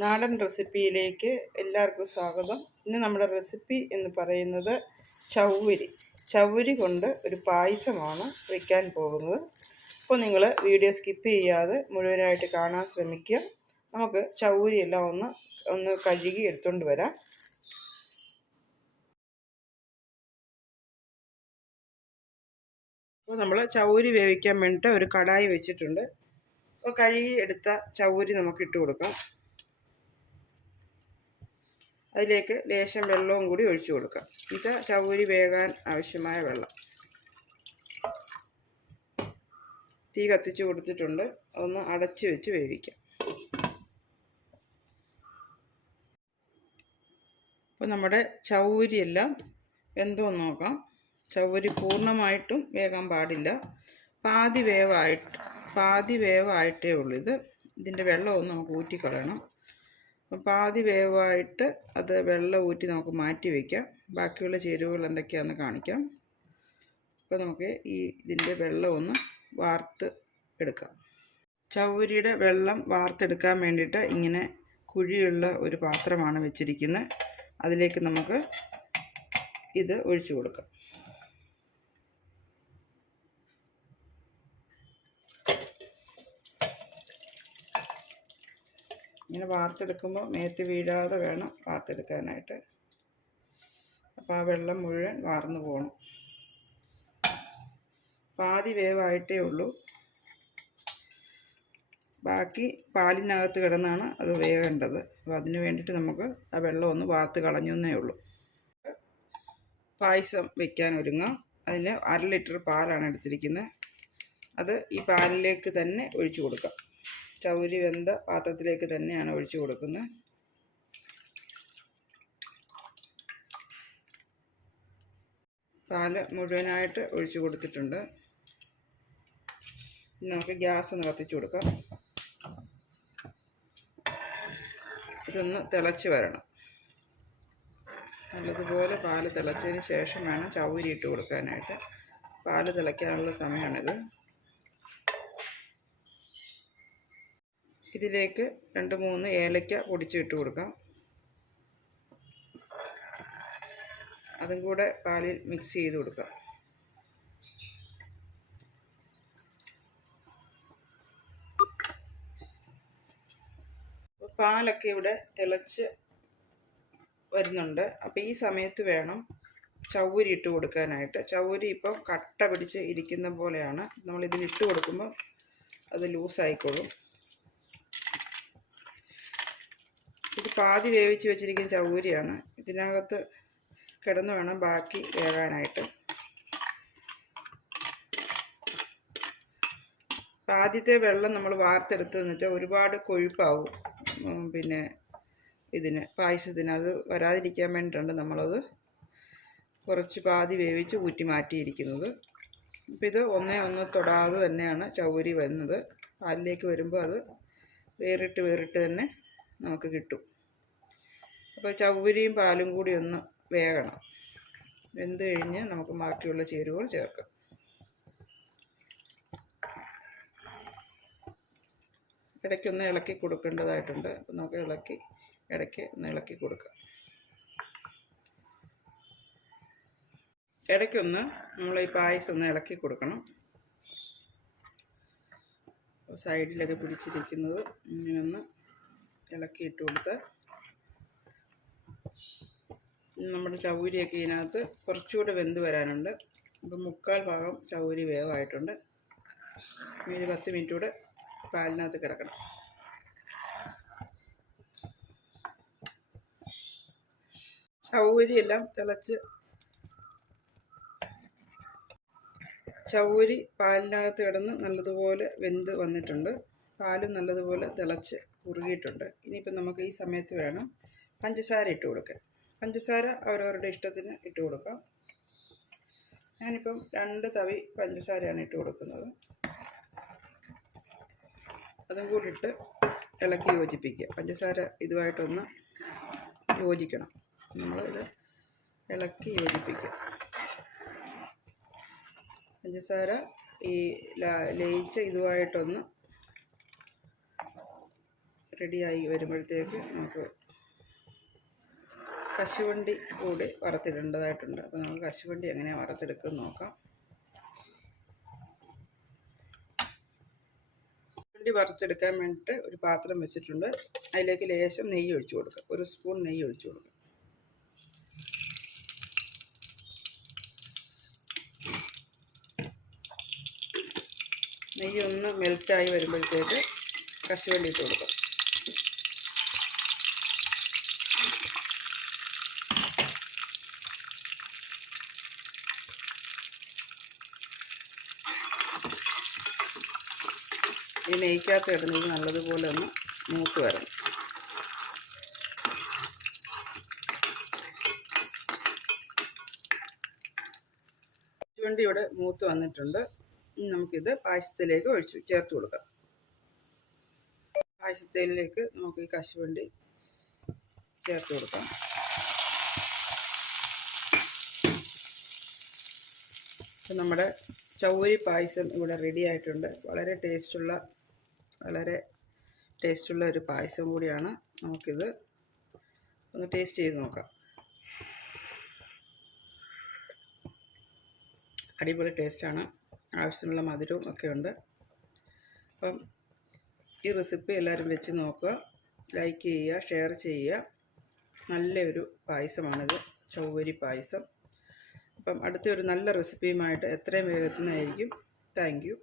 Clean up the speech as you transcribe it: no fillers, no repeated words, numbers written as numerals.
നാടൻ റെസിപ്പിയിലേക്ക് എല്ലാവർക്കും സ്വാഗതം. ഇന്ന് നമ്മുടെ റെസിപ്പി എന്ന് പറയുന്നത് ചൗവരി കൊണ്ട് ഒരു പായസമാണ് വയ്ക്കാൻ പോകുന്നത്. അപ്പോൾ നിങ്ങൾ വീഡിയോ സ്കിപ്പ് ചെയ്യാതെ മുഴുവനായിട്ട് കാണാൻ ശ്രമിക്കുക. നമുക്ക് ചൗവരി എല്ലാം ഒന്ന് കഴുകി എടുത്തുകൊണ്ട് വരാം. അപ്പോൾ നമ്മൾ ചൗവരി വേവിക്കാൻ വേണ്ടിയിട്ട് ഒരു കടായി വെച്ചിട്ടുണ്ട്. അപ്പോൾ കഴുകി എടുത്ത ചൗവരി നമുക്ക് ഇട്ട് കൊടുക്കാം. അതിലേക്ക് ലേശം വെള്ളവും കൂടി ഒഴിച്ചു കൊടുക്കാം. ഇത് ചൗവരി വേകാൻ ആവശ്യമായ വെള്ളം. തീ കത്തിച്ച് കൊടുത്തിട്ടുണ്ട്. അതൊന്ന് അടച്ചു വെച്ച് വേവിക്കാം. അപ്പോൾ നമ്മുടെ ചൗവരി എല്ലാം വെന്തോന്ന് നോക്കാം. ചൗവരി പൂർണ്ണമായിട്ടും വേകാൻ പാടില്ല. പാതി വേവായിട്ടേ ഉള്ളൂ. ഇതിൻ്റെ വെള്ളമൊന്നും നമുക്ക് ഊറ്റിക്കളയണം. പാതി വേവായിട്ട് അത് വെള്ളം ഊറ്റി നമുക്ക് മാറ്റി വയ്ക്കാം. ബാക്കിയുള്ള ചേരുവകൾ എന്തൊക്കെയാണെന്ന് കാണിക്കാം. അപ്പോൾ നമുക്ക് ഇതിൻ്റെ വെള്ളം ഒന്ന് വാർത്ത് എടുക്കാം. ചൗവരിയുടെ വെള്ളം വാർത്തെടുക്കാൻ വേണ്ടിയിട്ട് ഇങ്ങനെ കുഴിയുള്ള ഒരു പാത്രമാണ് വെച്ചിരിക്കുന്നത്. അതിലേക്ക് നമുക്ക് ഇത് ഒഴിച്ചു കൊടുക്കാം. ഇങ്ങനെ വാർത്തെടുക്കുമ്പോൾ മേത്ത് വീഴാതെ വേണം വാർത്തെടുക്കാനായിട്ട്. അപ്പോൾ ആ വെള്ളം മുഴുവൻ വാർന്നു പോകണം. പാതി വേവായിട്ടേ ഉള്ളൂ. ബാക്കി പാലിനകത്ത് കിടന്നാണ് അത് വേകേണ്ടത്. അപ്പോൾ അതിന് വേണ്ടിയിട്ട് നമുക്ക് ആ വെള്ളം ഒന്ന് വാർത്ത് കളഞ്ഞേ ഉള്ളൂ. പായസം വയ്ക്കാൻ ഒരുങ്ങാം. അതിന് 1/2 ലിറ്റർ പാലാണ് എടുത്തിരിക്കുന്നത്. അത് ഈ പാലിലേക്ക് തന്നെ ഒഴിച്ചു കൊടുക്കാം. ചൗവരി വെന്ത പാത്രത്തിലേക്ക് തന്നെയാണ് ഒഴിച്ചു കൊടുക്കുന്നത്. പാല് മുഴുവനായിട്ട് ഒഴിച്ചു കൊടുത്തിട്ടുണ്ട്. നമുക്ക് ഗ്യാസ് ഒന്ന് കത്തിച്ചു കൊടുക്കാം. ഇതൊന്ന് തിളച്ച് വരണം. നല്ലതുപോലെ പാല് തിളച്ചതിന് ശേഷം വേണം ചൗവരി ഇട്ട് കൊടുക്കാനായിട്ട്. പാല് തിളയ്ക്കാനുള്ള സമയമാണിത്. ഇതിലേക്ക് 2-3 ഏലക്ക പൊടിച്ചിട്ട് കൊടുക്കാം. അതും കൂടെ പാലിൽ മിക്സ് ചെയ്ത് കൊടുക്കാം. പാലൊക്കെ ഇവിടെ തിളച്ച് വരുന്നുണ്ട്. അപ്പോൾ ഈ സമയത്ത് വേണം ചൗവരി ഇട്ട് കൊടുക്കാനായിട്ട്. ചൗവരി ഇപ്പം കട്ട പിടിച്ച് ഇരിക്കുന്ന പോലെയാണ്. നമ്മളിതിലിട്ട് കൊടുക്കുമ്പോൾ അത് ലൂസായിക്കോളും. ഇത് പാതി വേവിച്ച് വെച്ചിരിക്കുന്ന ചൗവരിയാണ്. ഇതിനകത്ത് കിടന്ന് വേണം ബാക്കി വേകാനായിട്ട്. ആദ്യത്തെ വെള്ളം നമ്മൾ വാർത്തെടുത്തതെന്ന് വെച്ചാൽ ഒരുപാട് കൊഴുപ്പാവും. പിന്നെ പായസത്തിന് അത് വരാതിരിക്കാൻ വേണ്ടിയിട്ടുണ്ട് നമ്മളത് കുറച്ച് പാതി വേവിച്ച് ഊറ്റി മാറ്റിയിരിക്കുന്നത്. അപ്പോൾ ഇത് ഒന്നേ തൊടാതെ തന്നെയാണ് ചൗവരി വരുന്നത്. പാലിലേക്ക് വരുമ്പോൾ അത് വേറിട്ട് തന്നെ നമുക്ക് കിട്ടും. അപ്പോൾ ചൗവരിയും പാലും കൂടി ഒന്ന് വേകണം. വെന്ത് കഴിഞ്ഞ് നമുക്ക് ബാക്കിയുള്ള ചേരുവകൾ ചേർക്കാം. ഇടയ്ക്കൊന്ന് ഇളക്കി കൊടുക്കേണ്ടതായിട്ടുണ്ട്. അപ്പോൾ നമുക്ക് ഇടയ്ക്ക് ഒന്ന് ഇളക്കി കൊടുക്കാം. ഇടയ്ക്കൊന്ന് നമ്മൾ ഈ പായസം ഒന്ന് ഇളക്കി കൊടുക്കണം. സൈഡിലൊക്കെ പിടിച്ചിരിക്കുന്നത് ഇങ്ങനൊന്ന് ഇളക്കിയിട്ട് കൊടുത്ത് നമ്മുടെ ചൗവരിയൊക്കെ ഇതിനകത്ത് കുറച്ചുകൂടെ വെന്ത് വരാനുണ്ട്. അപ്പോൾ 3/4 ഭാഗം ചൗവരി വേവായിട്ടുണ്ട്. ഒരു 10 മിനിറ്റ് കൂടെ പാലിനകത്ത് കിടക്കണം. ചൗവരിയെല്ലാം തിളച്ച് ചൗവരി പാലിനകത്ത് കിടന്ന് നല്ലതുപോലെ വെന്ത് വന്നിട്ടുണ്ട്. പാലും നല്ലതുപോലെ തിളച്ച് കുറുകിയിട്ടുണ്ട്. ഇനിയിപ്പം നമുക്ക് ഈ സമയത്ത് വേണം പഞ്ചസാര ഇട്ട് കൊടുക്കാൻ. പഞ്ചസാര അവരവരുടെ ഇഷ്ടത്തിന് ഇട്ട് കൊടുക്കാം. ഞാനിപ്പം 2 തവി പഞ്ചസാരയാണ് ഇട്ട് കൊടുക്കുന്നത്. അതും കൂടി ഇട്ട് ഇളക്കി യോജിപ്പിക്കുക. പഞ്ചസാര ഇതുമായിട്ടൊന്ന് യോജിക്കണം. നമ്മളിത് ഇളക്കി യോജിപ്പിക്കുക. പഞ്ചസാര ഈ ലയിച്ച ഇതുമായിട്ടൊന്ന് റെഡിയായി വരുമ്പോഴത്തേക്ക് നമുക്ക് കശുവണ്ടി കൂടി വറുത്തിടേണ്ടതായിട്ടുണ്ട്. അപ്പോൾ നമുക്ക് കശുവണ്ടി എങ്ങനെയാണ് വറുത്തെടുക്കുന്നത് നോക്കാം. കശുവണ്ടി വറുത്തെടുക്കാൻ വേണ്ടിയിട്ട് ഒരു പാത്രം വെച്ചിട്ടുണ്ട്. അതിലേക്ക് ലേശം നെയ്യ് ഒഴിച്ചു കൊടുക്കുക. 1 സ്പൂൺ നെയ്യ് ഒഴിച്ചു കൊടുക്കുക. നെയ്യ് ഒന്ന് മെൽറ്റായി വരുമ്പോഴത്തേക്ക് കശുവണ്ടി ഇട്ട് കൊടുക്കാം. ഈ നെയ്ക്കകത്ത് ഇടുന്നത് നല്ലതുപോലെ ഒന്ന് മൂത്ത് വരണം. കശുവണ്ടി ഇവിടെ മൂത്ത് വന്നിട്ടുണ്ട്. ഇനി നമുക്കിത് പായസത്തിലേക്ക് ചേർത്ത് കൊടുക്കാം. പായസത്തിലേക്ക് നമുക്ക് ഈ കശുവണ്ടി ചേർത്ത് കൊടുക്കാം. അപ്പം നമ്മുടെ ചൗവരി പായസം ഇവിടെ റെഡി ആയിട്ടുണ്ട്. വളരെ ടേസ്റ്റുള്ള ഒരു പായസം കൂടിയാണ്. നമുക്കിത് ഒന്ന് ടേസ്റ്റ് ചെയ്ത് നോക്കാം. അടിപൊളി ടേസ്റ്റാണ്. ആവശ്യമുള്ള മധുരവും ഒക്കെ ഉണ്ട്. അപ്പം ഈ റെസിപ്പി എല്ലാവരും വെച്ച് നോക്കുക, ലൈക്ക് ചെയ്യുക, ഷെയർ ചെയ്യുക. നല്ലൊരു പായസമാണിത്, ചൗവരി പായസം. അപ്പം അടുത്തൊരു നല്ല റെസിപ്പിയുമായിട്ട് എത്രയും വേഗത്തിൽ നിന്നായിരിക്കും. Thank you.